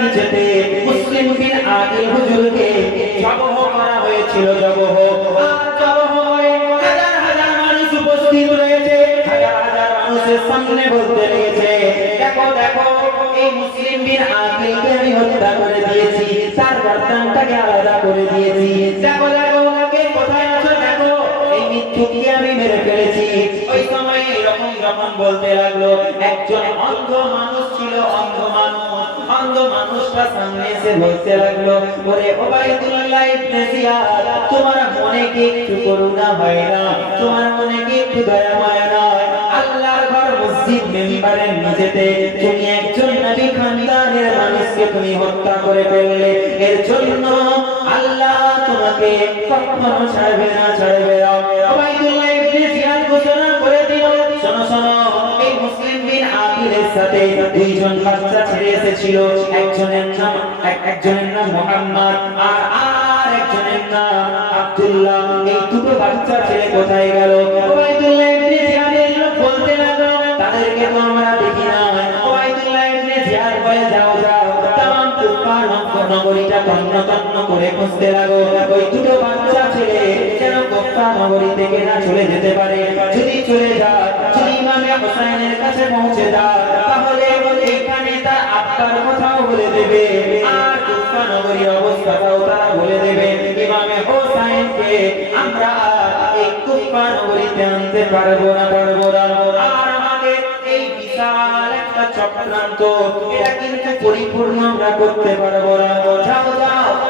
নিচেতে মুসলিম বিন আকিল হুজুরকে জবহ করা হয়েছিল, জবহ। সামনে বলতে লেগেছে দেখো দেখো, এই মুসলিম বিন আকিলকে আমি হত্যা করে দিয়েছি, তার গর্দানটাকে আলাদা করে দিয়েছি। দেখো দেখো, কে কোথায় আছো? দেখো, এই মৃত্যুকে আমি মেরে ফেলেছি। ওই সময় এরকম যখন বলতে লাগল, একজন অন্ধ মানুষ ছিল, অন্ধ মানুষ। তোমার মনে কি একটু করুণা হয় না? তোমার মনে কি একটু দয়া হয় না? আল্লাহর ঘর মসজিদ মেম্বারের নিচেতে তুমি একজন নবী খানদানের মানুষকে তুমি হত্যা করে ফেললে। এর জন্য আল্লাহ তোমাকে কখনো ছাড়বে না ছাড়বে না। বিন সাথে দুইজন বাচ্চা ছেড়ে এসেছিল। একজনের নাম একজনের নাম মোহাম্মদ আর আর একজনের নাম আব্দুল্লাহ। এই দুটো বাচ্চা ছেলে কোথায় গেল? নগরীটা তন্ন তন্ন করে খুঁজতে লাগো ওই দুটো বাচ্চা ছেলে কুফা নগরী থেকে না চলে যেতে পারে। যদি চলে যায়, যদি ইমামে হোসেনের কাছে পৌঁছে যায়, তাহলে এইখানে তার আব্বার কথাও বলে দেবে। আর কুফা নগরীর অবস্থাটাও তারা বলে দেবে। ইমামে হোসেনকে আমরা এই কুফা নগরীতে আনতে পারব না পারব না। আর আমাদের এই বিশাল একটা চক্রান্ত, এটা কিন্তু পরিপূর্ণ আমরা করতে পারব না। যাও যাও।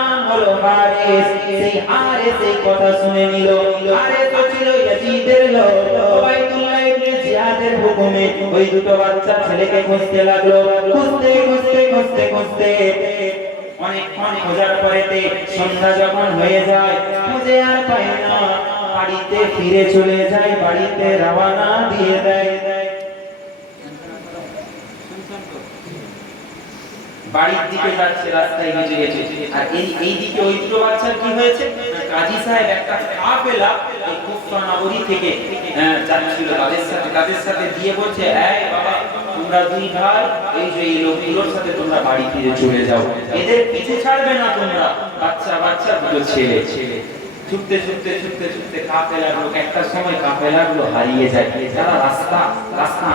হলো হারিস, সেই হারিস এই কথা শুনে নিল। হারিস ছিল ইয়াজিদের লোক ওবাইদুল্লাহ ইবনে জিয়াদের হুকুমে ওই দুটো বাচ্চা ছেলেকে খুঁজতে লাগল। খুঁজতে খুঁজতে খুঁজতে খুঁজতে অনেকক্ষণ খোঁজার পরেতে সন্ধ্যা যখন হয়ে যায়, খুঁজে আর পায় না। বাড়িতে ফিরে চলে যায়, বাড়িতে রওনা দিয়ে দেয়। বাড়ির দিকে যাচ্ছে রাস্তায় গেছে গেছে। আর এই এই দিকে ওই দুটো বাচ্চার কি হয়েছে? কাজী সাহেব একটা কাফেলা এই কুফা নগরী থেকে যাচ্ছিল। তাদের সাথে তাদের সাথে দিয়ে বলছে, এই বাবা, তোমরা দুই ভাই, এই যে এই লোকগুলোর সাথে তোমরা বাড়ি ফিরে চলে যাও। এদের পিছে ছাড়বে না তোমরা, বাচ্চা বাচ্চা দুটো ছেলে ছেলে। ছুটতে ছুটতে ছুটতে ছুটতে কাফেলার লোক একটা সময় কাফেলার লোক হারিয়ে যায়। তারা রাস্তা রাস্তা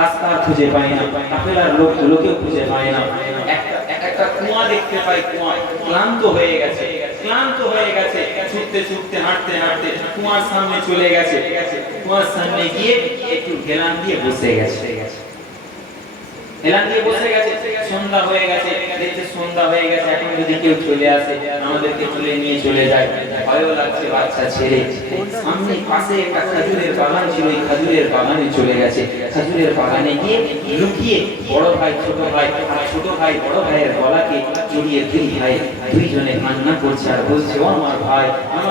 রাস্তা খুঁজে পায় না কাফেলার লোক লোকেও খুঁজে পায় না। একটা এক একটা কুয়া দেখতে পায় কুয়া ক্লান্ত হয়ে গেছে, ক্লান্ত হয়ে গেছে। ছুটতে ছুটতে, হাঁটতে হাঁটতে কুয়ার সামনে চলে গেছে। কুয়ার সামনে গিয়ে একটু হেলান দিয়ে বসে গেছে। হেলান দিয়ে বসে গেছে। সন্ধ্যা হয়ে গেছে। দেখছে সন্ধ্যা হয়ে গেছে। এখন যদি কেউ চলে আসে, আমাদেরকে তুলে নিয়ে চলে যায়। ভয়ও লাগছে বাচ্চা ছেড়ে। সামনে পাশে একটা খাজুরের বাগান ছিল। ওই খাজুরের বাগানে চলে গেছে। খাজুরের বাগানে গিয়ে লুকিয়ে বড় ভাই, ছোট ভাই আর ছোট ভাই বড় ভাইয়ের গলাকে জড়িয়ে দুই ভাই, দুইজনে কান্না করছে আর বলছে, ও আমার ভাই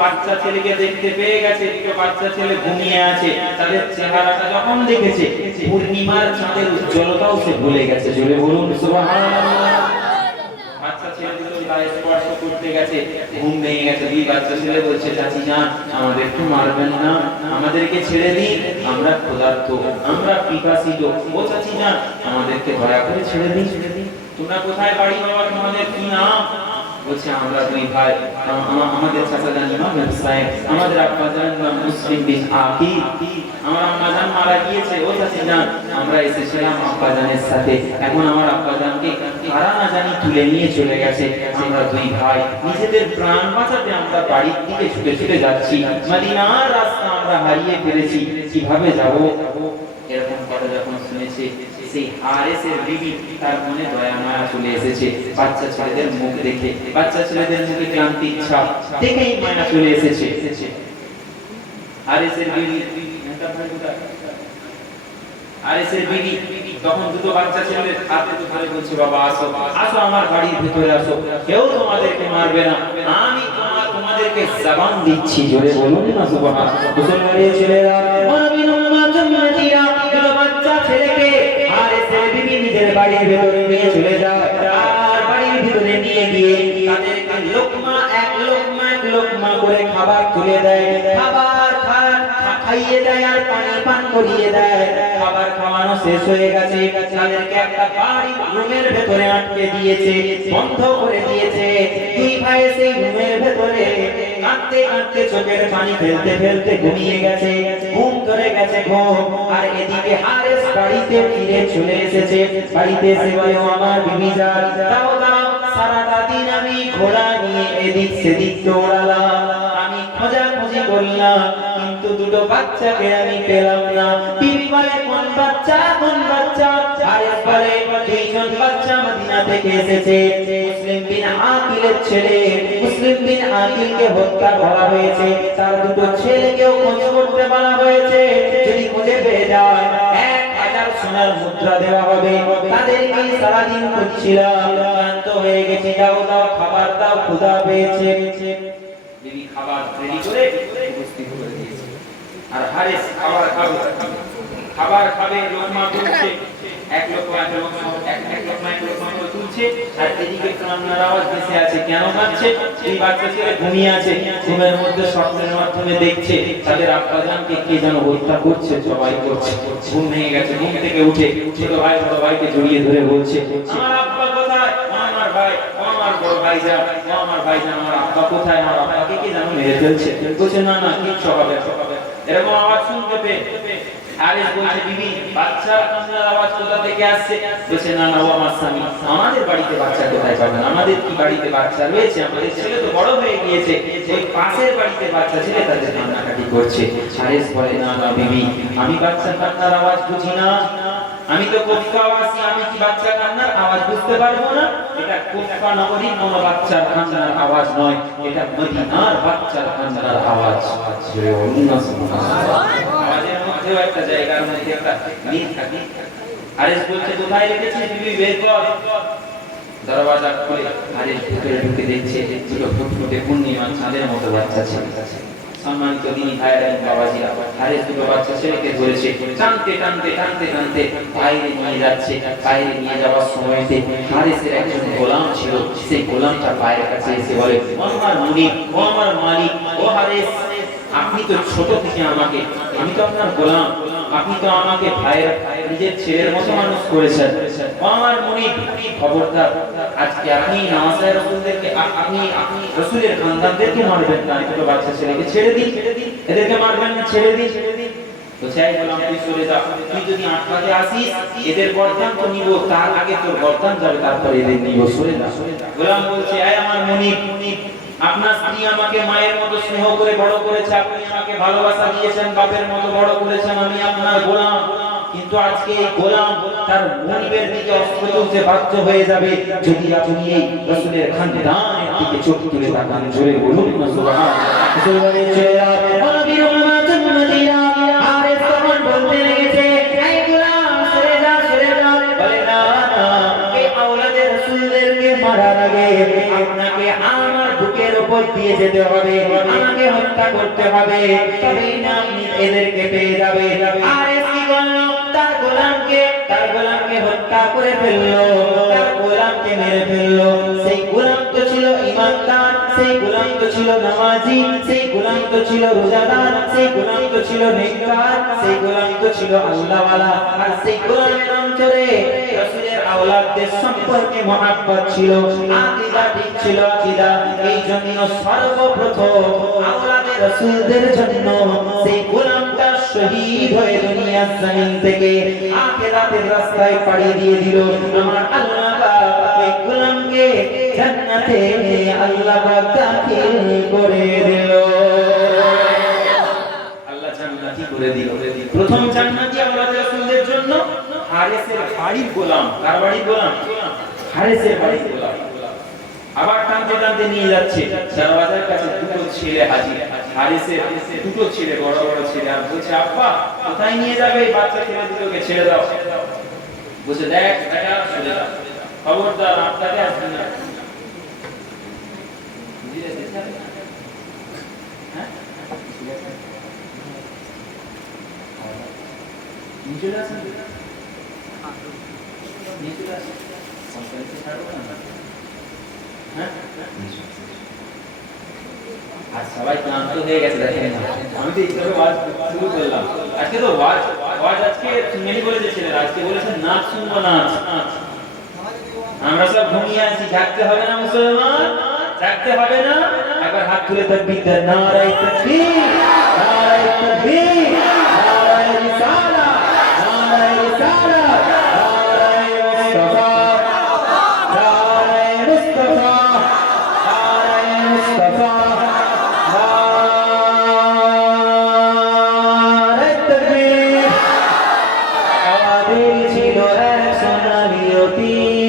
বাচ্চা ছেলেকে দেখতে পেয়ে গেছে দুটো বাচ্চা ছেলে ঘুমিয়ে আছে তাদের চেহারাটা যখন দেখেছে পূর্ণিমার চাঁদের উজ্জ্বলতাও সে ভুলে গেছে বলুন বাচ্চা ছেলে গায়ে স্পর্শ করতে গেছে, ঘুম ভেঙে গেছে, দুই বাচ্চা ছেলে বলছে, চাচি যান, আমাদের একটু মারবেন না, আমাদেরকে ছেড়ে দিন, আমরা আমরা ও চাচি যান, আমাদেরকে দয়া করে ছেড়ে দিন। তোমরা কোথায় বাড়ি বাবা তোমাদের কি নাম? আমরা আমার এসেছিলাম আব্বা জানের সাথে। এখন আমার আব্বা জানকে কারা না জানি তুলে নিয়ে চলে গেছে। আমরা দুই ভাই নিজেদের প্রাণ বাঁচাতে আমরা বাড়ির দিকে ছুটে ছুটে যাচ্ছি। মদিনার রাস্তা আমরা হারিয়ে ফেলেছি। কীভাবে যাব? এরকম কথা যখন শুনেছে, সেই হারেসের বিবি তার মনে দয়া মায়া চলে এসেছে। বাচ্চা ছেলেদের মুখ দেখে, বাচ্চা ছেলেদের মুখে ক্লান্তি, ইচ্ছা দেখেই মায়া চলে এসেছে। হারেসের বিবি হারেসের বিবি তখন দুটো বাচ্চা ছেলেদের হাতে তো ধরে বলছে, বাবা, আসো আসো আমার বাড়ির ভিতরে আসো। কেউ তোমাদেরকে মারবে না। আমি তোমার তোমাদেরকে জবান দিচ্ছি, জোরে বলুন না, সুবহানাল্লাহ। মুসলমানের ছেলেরা মানবী উম্মাত উম্মতিরা দুটো বাচ্চা ছেলেকে আর এসে বিবি নিজের বাড়ির ভেতরে নিয়ে চলে যায়। আর বাড়ির ভিতরে নিয়ে গিয়ে তাদেরকে লোকমা, এক লোকমা এক লোকমা করে খাবার তুলে দেয়। খাবার খাইয়ে দেয় আর পানি পান করিয়ে দেয়। খাবার খাওয়ানো শেষ হয়ে গেছে। তাদেরকে একটা বাড়ি রুমের ভেতরে আটকে দিয়েছে, বন্ধ করে দিয়েছে। দুই ভাই সেই রুমের ভেতরে কাঁদতে কাঁদতে চোখের পানি ফেলতে ফেলতে ঘুমিয়ে গেছে। ঘুম ধরে গেছে ঘুম। আর এদিকে হারেস বাড়িতে ফিরে চলে এসেছে। বাড়িতে এসে বলে, "ও আমার বিবি যান দাও দাও, সারাটা দিন আমি ঘোড়া নিয়ে এদিক সেদিক দৌড়ালাম। আমি খোঁজাখুঁজি করলাম। দুটো বাচ্চাকে আমি পেলাম না? বিবি বলে কোন বাচ্চা কোন বাচ্চা? বলে দুইজন বাচ্চা মদিনা থেকে এসেছে। মুসলিম বিন আকিলের ছেলে, মুসলিম বিন আকিলকে হত্যা করা হয়েছে। তার দুটো ছেলেকেও খোঁজ করতে বলা হয়েছে। যদি খুঁজে পেয়ে যায় হয়ে গেছি। খাবার, দাও পেয়েছে। খাবার করে আর হারেস খাবার খাবে। খাবার খাবে লোকমা তুলছে এক লোকমা এক লোকমা এক লোকমা এক লোকমা করে তুলছে, আর এদিকে কান্নার আওয়াজ ভেসে আছে। কেন কাঁদছে? এই বাচ্চা ছেলে ঘুমিয়ে আছে, ঘুমের মধ্যে স্বপ্নের মাধ্যমে দেখছে, তাদের আব্বাজানকে কে যেন হত্যা করছে, জবাই করছে। ঘুম ভেঙে গেছে, ঘুম থেকে উঠে ছোট ভাই বড় ভাইকে জড়িয়ে ধরে বলছে, আমার আব্বা কোথায়? আমার ভাই আমার বড় ভাই যা আমার ভাই যা আমার আব্বা কোথায়? আমার আব্বাকে কে যেন মেরে ফেলছে? বলছে, না না, কিচ্ছু হবে হবে এরকম আওয়াজ শুনতে পেয়ে আরে বলছে দিদি বাচ্চা কান্নার আওয়াজ কোথা থেকে আসছে? বলছে, না না, ও আমার স্বামী। আমাদের বাড়িতে বাচ্চা কোথায় পাবেন আমাদের কি বাড়িতে বাচ্চা রয়েছে? আমাদের ছেলে তো বড় হয়ে গিয়েছে। ওই পাশের বাড়িতে বাচ্চা ছেলে তাদের কান্নাকাটি করছে। আরেস বলে, না না, বিবি, আমি বাচ্চা কান্নার আওয়াজ বুঝি না। আমি তো কুফাওয়াসি আমি কি বাচ্চা কান্নার আওয়াজ বুঝতে পারব না? এটা কুফা নগরীর কোনো বাচ্চার কান্নার আওয়াজ নয়, এটা মদিনার বাচ্চার কান্নার আওয়াজ। আরেস বলছে, কোথায় রেখেছিস বিবি? বের কর। দরওয়াজা খুলে ভিতরে ঢুকে দুটো ফুটফুটে পূর্ণিমা চাঁদের মতো বাচ্চা ছেলে। সম্মানিত দিনী ভাইয়েরা বাবাজিরা হারেস দুটো বাচ্চা ছেলেকে ধরেছে, টানতে টানতে টানতে টানতে বাইরে নিয়ে যাচ্ছে, বাইরে নিয়ে যাওয়ার সময়তে হারেসের একজন গোলাম ছিল, সেই গোলামটা পায়ের কাছে এসে বলে, ও আমার মুনিব ও আমার মালিক, ও হারেস, আপনি তো ছোট থেকে আমাকে, আমি তো আপনার গোলাম, আপনি তো আমাকে ভাইয়ের নিজের ছেলের মতো মানুষ করেছেন। আমার মুনিব খবরদার, আজকে আপনি নামাজের রসুলদেরকে, আপনি আপনি রসুলের খানদানদেরকে মারবেন না, ছোট বাচ্চা ছেলেকে ছেড়ে দিন। ছেড়ে দিন এদেরকে মারবেন না, ছেড়ে দিন। ছেড়ে দিন আপনার স্ত্রী আমাকে মায়ের মতো স্নেহ করে বড় করেছে, আপনি আমাকে ভালোবাসা দিয়েছেন মতো বড় করেছেন, আমি আপনার গোলাম। কিন্তু আজকে এই গোলাম তার মুনিবের দিকে অস্ত্র তুলতে বাধ্য হয়ে যাবে। যদি আপনি এই রসুলের খানদানের দিকে চোখ তুলে তাকান, জোরে বলুন বুকের উপর দিয়ে যেতে হবে, আমাকে হত্যা করতে হবে। না এদেরকে পেয়ে যাবে আর এসি গোলাম হত্যা করে ফেলল তার গোলামকে মেরে ফেলল। সেই গোলাম তো ছিল ইমানদার সেই গোলাম তো ছিল নামাজি, সেই গোলাম তো ছিল রোজাদার, সেই গোলাম তো ছিল সেই গোলাম তো ছিল আল্লাহওয়ালা। আর সেই গোলামের রাসূলের আওলাদদের সম্পর্কে মহাব্বত ছিল, আকীদা ঠিক ছিল আকীদা। এই জন্য সর্বপ্রথম আওলাদে রাসূলদের জন্য সেই গোলামটা শহীদ হয়ে দুনিয়ার জমিন থেকে আখিরাতের রাস্তায় পাড়ি দিয়ে দিল। আমার আল্লাহ এই গোলামকে জান্নাতে আল্লাহ পাক দাখিল করে দিল। আল্লাহ জান্নাতি করে দিল। প্রথম জান্নাতি আওলাদ রাসূলদের জন্য হারেসের বাড়ির গোলাম। কার বাড়ির গোলাম? হারেসের বাড়ির গোলাম। আবার টানতে টানতে নিয়ে যাচ্ছে। দরওয়াজার কাছে দুটো ছেলে হাজির। হারেসের দুটো ছেলে, বড় বড় ছেলে। আর বলছে, আব্বা, কোথায় নিয়ে যাবে? বাচ্চা ছেলে দুটোকে ছেড়ে দাও। বলছে, দেখ বেটা ছেড়ে দাও খবরদার আপনাকে আসবে না। ঠিক আছে হ্যাঁ? আর সবাই ক্লান্ত হয়ে গেছে, দেখেন আমি তো এইভাবে ওয়াজ শুরু করলাম। আজকে তো ওয়াজ ওয়াজ আজকে মেনি বলেছে ছেলেরা, আজকে বলেছে নাচ শুনব, নাচ। আমরা সব ঘুমিয়ে আছি, জাগতে হবে না মুসলমান? জাগতে হবে না? একবার হাত তুলে তাকবীর দেন, নারায়ে তাকবীর সোনালি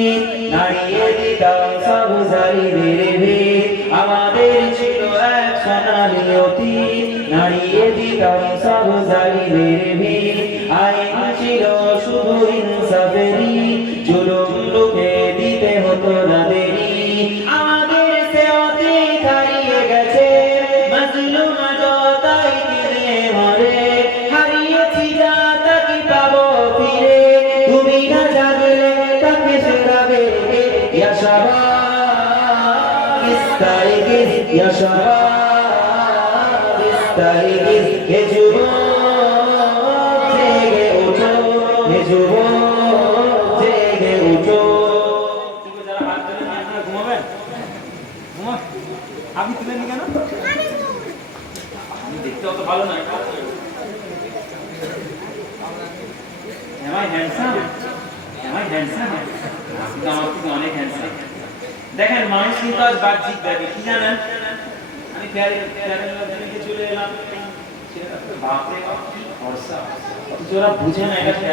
ওরা বুঝে না এটা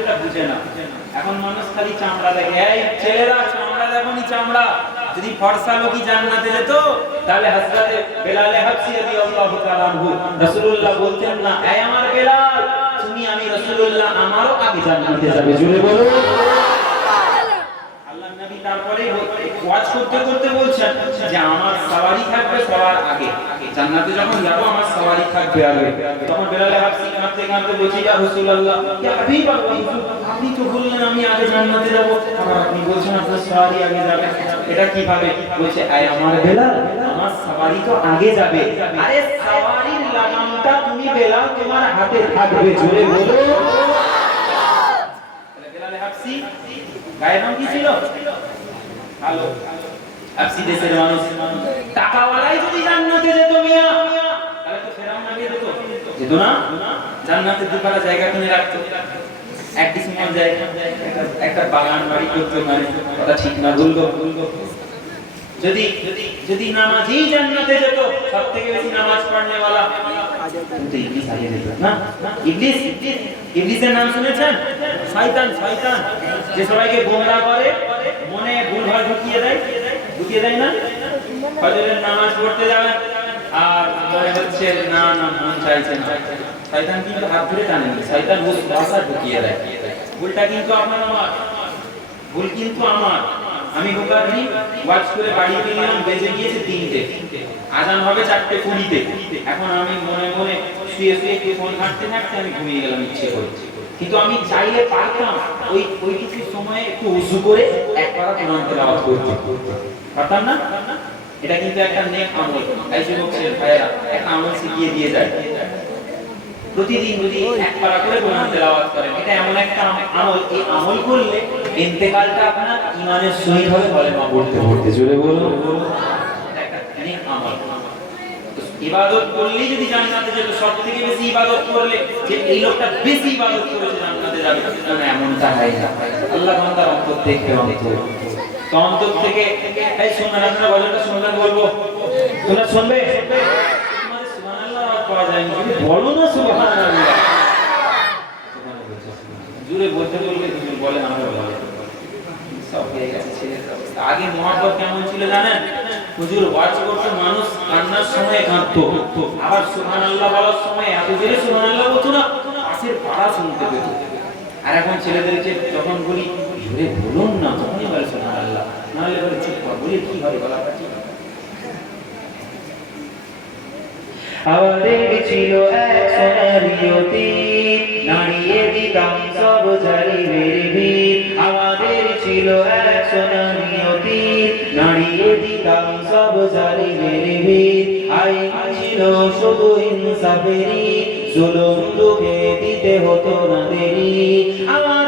এটা বুঝে না। এখন মানুষ খালি চামড়া দেখে, এই ছেলেরা চামড়া চামড়া। যদি ফর্সা লোকই জান্নাতে যেত তাহলে হযরতে বেলাল হাবশি রাদিয়াল্লাহু তাআলা আনহু রাসূলুল্লাহ বলতেন না, এই আমার বেলাল, তুমি আমি রাসূলুল্লাহ, আমারও আগে জান্নাতে যাবে। জুড়ে বলো আপনি তো বললেন আমি আগে জান্নাতে বলছেন আপনার সওয়ারি আগে যাবে। এটা কীভাবে? বলছে, আয় আমার বেলাল, আমার সওয়ারি তো আগে যাবে। আরে তুমি বেলাল তোমার হাতে থাকবে, জোরে বলো তাহলে বেলাল হাবশি গায়ের রং কি ছিল কালো আফসি দেশের মানুষ। টাকাওয়ালাই যদি জান্নাতে যেত মিয়া, তাহলে তো যেত। না? জান্নাতে জায়গা কিনে রাখতো। এক জায়গা, একটা- বাগান, বাড়ি মানে কথা ঠিক না ভুলবো যদি যদি যদি নামাজি জান্নাতে যেত বেশি নামাজ পড়নে वाला কিন্তু ইবলিস আগে যেত, না? ইবলিস, ইবলিসের নাম শুনেছেন? শয়তান শয়তান। যে সবাইকে গোমরা করে ভুলভাল ঢুকিয়ে দেয় ঢুকিয়ে দেয় না। ফজরের নামাজ পড়তে আর মনে হচ্ছে, না না, মন চাইছে না। শয়তান কিন্তু হাত ধরে টানে শয়তান ভুল ভাষা ঢুকিয়ে দেয়। ভুলটা কিন্তু আপনার আমার, ভুল কিন্তু আমার। আমি হুকার নি ওয়াচ করে বাড়ি বেজে গিয়েছে তিনটে। আজান হবে চারটে কুড়িতে। এখন আমি মনে মনে শুয়ে শুয়ে ফোন ঘাঁটতে ঘাঁটতে আমি ঘুমিয়ে গেলাম ইচ্ছে করে। কিন্তু আমি চাইলে পারতাম ওই ওই কিছু সময়ে একটু উজু করে একবার কোরআন তেলাওয়াত করতে। পারতাম না? এটা কিন্তু একটা নেক আমল। এই যুবক ছেলে, ভাইয়েরা, একটা আমল শিখিয়ে দিয়ে যায়। প্রতিদিন যদি এক পারা করে কোরআন তেলাওয়াত করেন, এটা এমন একটা আমল। এই আমল করলে ইন্তেকালটা আপনার ইমানের সহিত হবে কলেমা পড়তে পড়তে জোরে বলুন এটা একটা নেক আমল তো ইবাদত করলেই যদি জান্নাতে যেত সব থেকে বেশি ইবাদত করলে যে এই লোকটা বেশি ইবাদত করেছে জান্নাতে যাবে, না এমনটা হয় না। আল্লাহ বান্দার অন্তর দেখবে অন্তর অন্তর থেকে, এই শুনবেন আপনারা গজলটা শুনবেন বলব। তোমরা শুনবে? তোমাদের সুবহানাল্লাহ আওয়াজ পাওয়া যায়নি তুমি বলো না সুবহানাল্লাহ। জুড়ে বলতে হুজুর বলেন আমরা বলে সব হয়ে গেছে আগে মহাব্বত কেমন ছিল জানেন? হুজুর ওয়াজ করতে মানুষ কান্নার সময় কাঁদতো। আবার সুবহানাল্লাহ বলার সময় এত জোরে সুবহানাল্লাহ বলতো না, পাশের পাড়া শুনতে পেত। আর এখন ছেলেদেরকে যখন বলি জোরে বলুন না, তখনই বলে সুবহানাল্লাহ। নাহলে বলে, চুপ কর, বলি কি হবে গলাটা ঠিক হবে। আমাদের ছিল এক সোনারি অতীত নাড়িয়ে দিতাম সব জালিমের ভিত। আমাদের ছিল এক সোনারি অতীত নাড়িয়ে দিতাম সব জালিমের ভিত। আইন ছিল শুধু ইনসাফেরই। জুলুম দুঃখে দিতে হতো না দেরি। আমাদের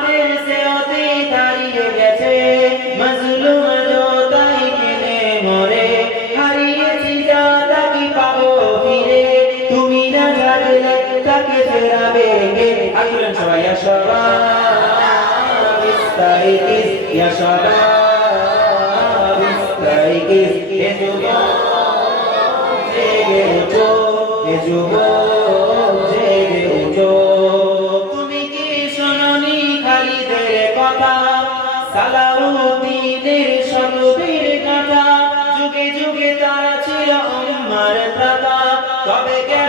তাকে ফেরাবে কে আকুলেন সবাই ইয়া শাবাব ইস্তাইকিস ইয়া শাবাব ইস্তাইকিস এ যুবক জেগে ওঠো এ যুবক জেগে ওঠো তুমি কি শোনোনি খালিদের কথা? সালাউদ্দিনের শতবীর কথা যুগে যুগে তারা ছিল উম্মার ত্রাতা তবে কেন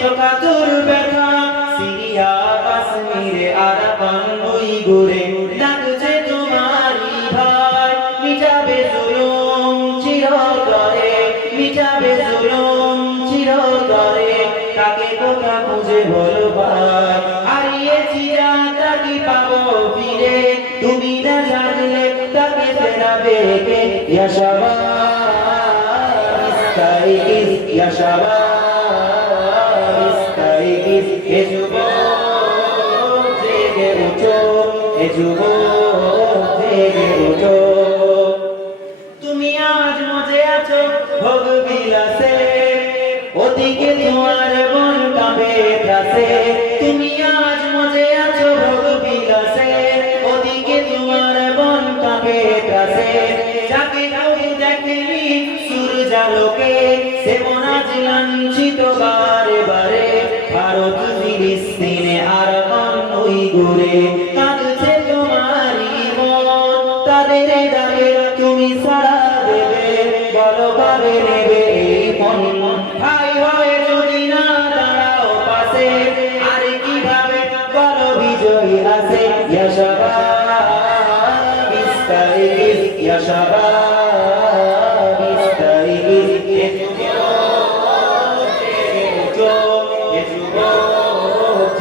শোকাতুর ব্যথা, সিরিয়া, কাশ্মীরে, আরাকান, উইগুরে। ডাকছে তোমারই ভাই, মিটাবে জুলুম চিরতরে, মিটাবে জুলুম চিরতরে। কাকে কোথা খুঁজে বলো ভাই? হারিয়েছি যা তাকে পাবো ফিরে। তুমি না জানলে তাকে ফেরাবে কে? ইয়া শাবাব ইস্তাইকিস ইয়া এ তুমি আজ মজে আছো ভোগ বিলাসে ওদিকে তোমার মন কাঁপে ত্রাসে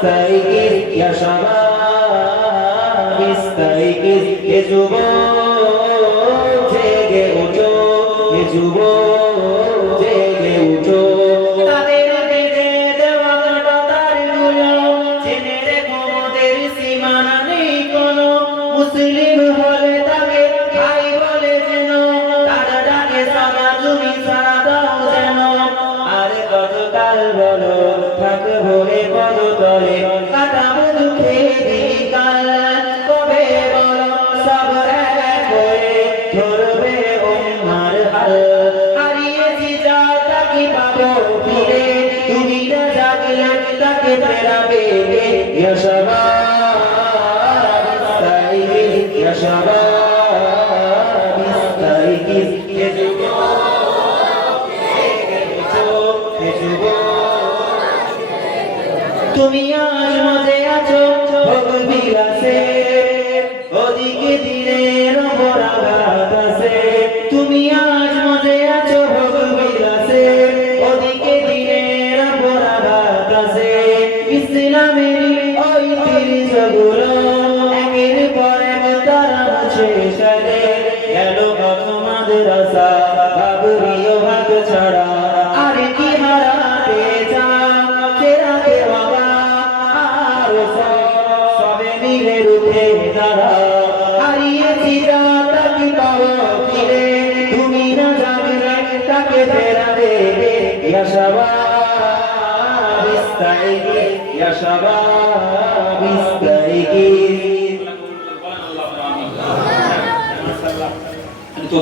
শাবাব ইস্তাইকিস ইয়া শাবাব ইস্তাইকিস এ যুবক জেগে ওঠো এ যুবক يا شباب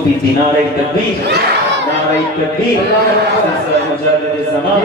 বিধি নারাই তকবীর নারাই তকবীর মুজাহিদের জামান